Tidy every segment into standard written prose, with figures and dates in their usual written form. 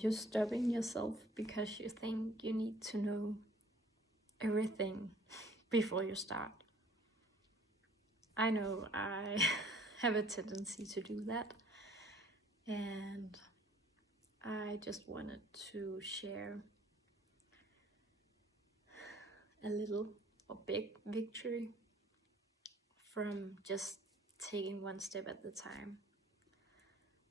You're stopping yourself because you think you need to know everything before you start. I know I have a tendency to do that, and I just wanted to share a little or big victory from just taking one step at the time.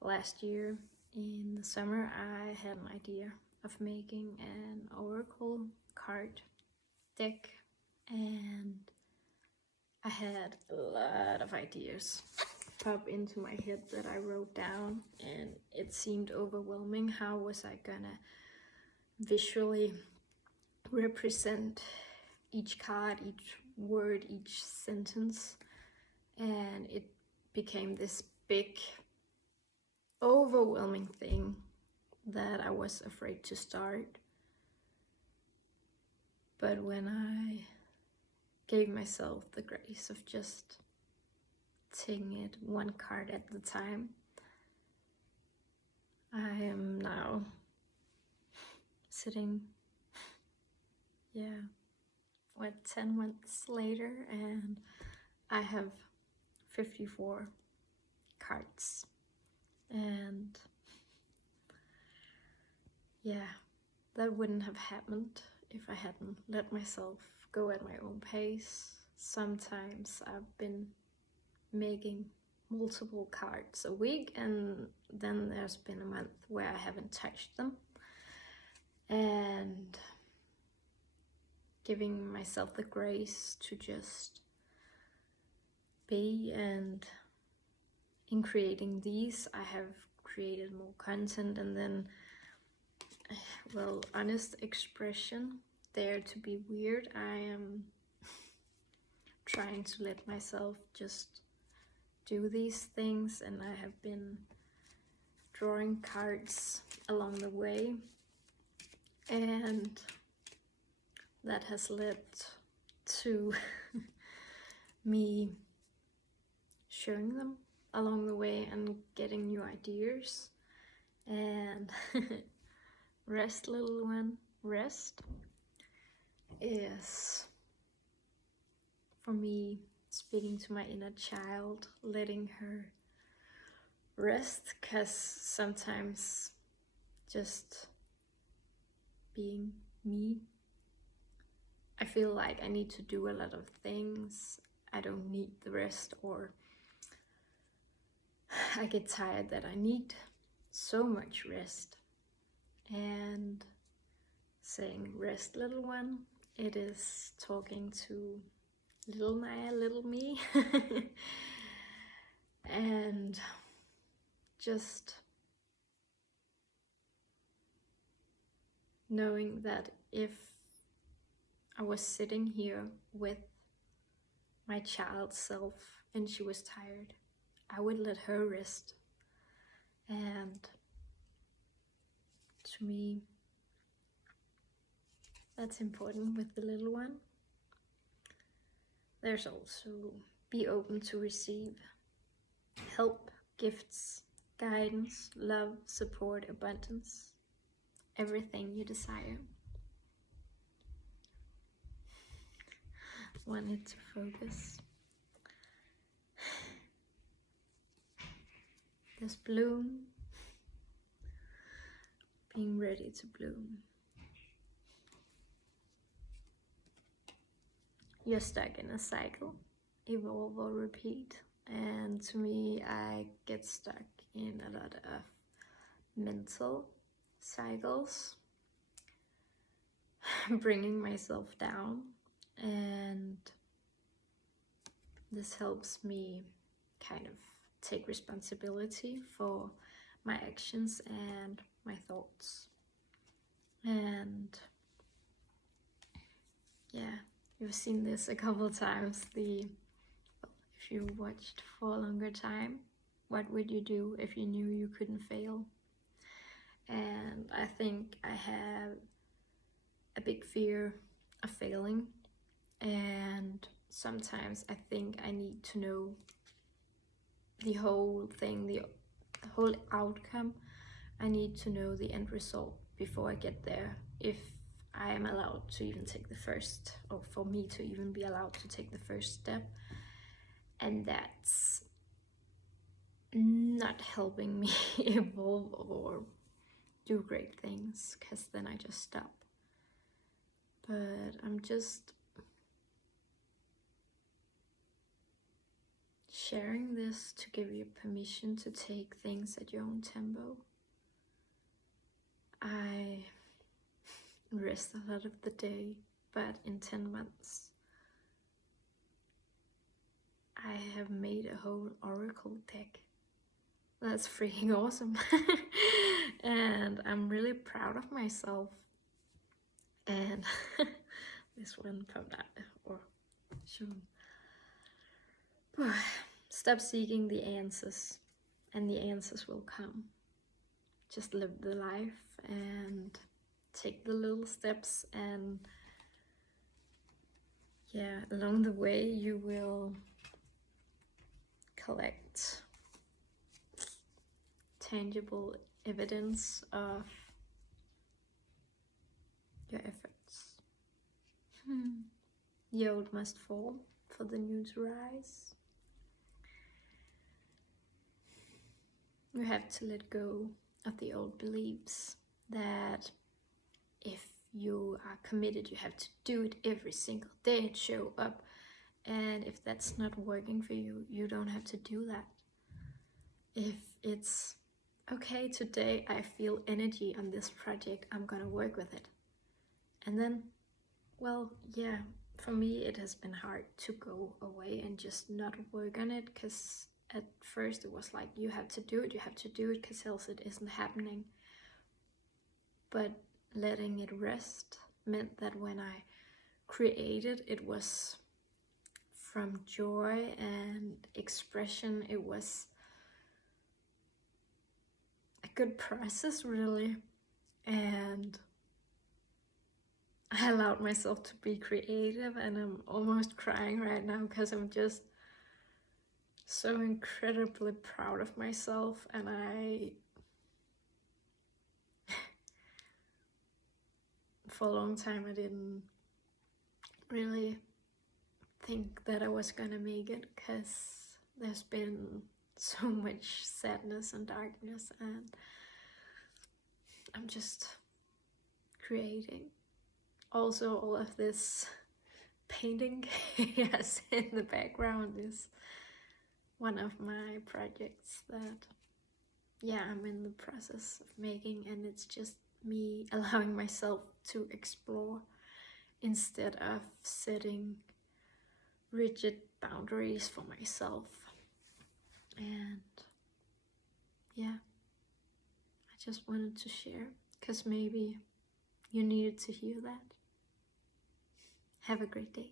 Last year in the summer, I had an idea of making an oracle card deck, and I had a lot of ideas pop into my head that I wrote down, and it seemed overwhelming. How was I gonna visually represent each card, each word, each sentence? And it became this big, overwhelming thing that I was afraid to start. But when I gave myself the grace of just taking it one card at the time, I am now sitting, 10 months later, and I have 54 cards. And that wouldn't have happened if I hadn't let myself go at my own pace. Sometimes I've been making multiple cards a week, and then there's been a month where I haven't touched them. And giving myself the grace to just be, and in creating these, I have created more content, and then, well, honest expression, dare to be weird. I am trying to let myself just do these things, and I have been drawing cards along the way, and that has led to me sharing them along the way and getting new ideas. And rest, little one, rest is for me speaking to my inner child, letting her rest, because sometimes just being me, I feel like I need to do a lot of things. I don't need the rest, or I get tired that I need so much rest. And saying rest, little one, it is talking to little Naya, little me. And just knowing that if I was sitting here with my child self and she was tired, I would let her rest. And to me, that's important with the little one. There's also be open to receive help, gifts, guidance, love, support, abundance, everything you desire. Wanted to focus. This bloom, being ready to bloom. You're stuck in a cycle, evolve or repeat. And to me, I get stuck in a lot of mental cycles, bringing myself down. And this helps me kind of take responsibility for my actions and my thoughts. And you've seen this a couple times. If you watched for a longer time, what would you do if you knew you couldn't fail? And I think I have a big fear of failing, and sometimes I think I need to know the whole thing, the whole outcome I need to know the end result before I get there, if I am allowed to even take the first, or for me to even be allowed to take the first step. And that's not helping me evolve or do great things, because then I just stop. But I'm just sharing this to give you permission to take things at your own tempo. I rest a lot of the day, but in 10 months I have made a whole oracle deck. That's freaking awesome. And I'm really proud of myself. And this one popped out, or should stop seeking the answers, and the answers will come. Just live the life and take the little steps, and yeah, along the way you will collect tangible evidence of your efforts. The old must fall for the new to rise. You have to let go of the old beliefs that if you are committed, you have to do it every single day and show up. And if that's not working for you, you don't have to do that. If it's okay, today I feel energy on this project, I'm gonna work with it. And then, well, yeah, for me it has been hard to go away and just not work on it, because at first it was like, you have to do it, because else it isn't happening. But letting it rest meant that when I created, it was from joy and expression. It was a good process, really. And I allowed myself to be creative, and I'm almost crying right now because I'm just so incredibly proud of myself. And for a long time I didn't really think that I was gonna make it, because there's been so much sadness and darkness, and I'm just creating. Also, all of this painting yes, in the background is one of my projects that, yeah, I'm in the process of making, and it's just me allowing myself to explore instead of setting rigid boundaries for myself. And yeah, I just wanted to share, because maybe you needed to hear that. Have a great day.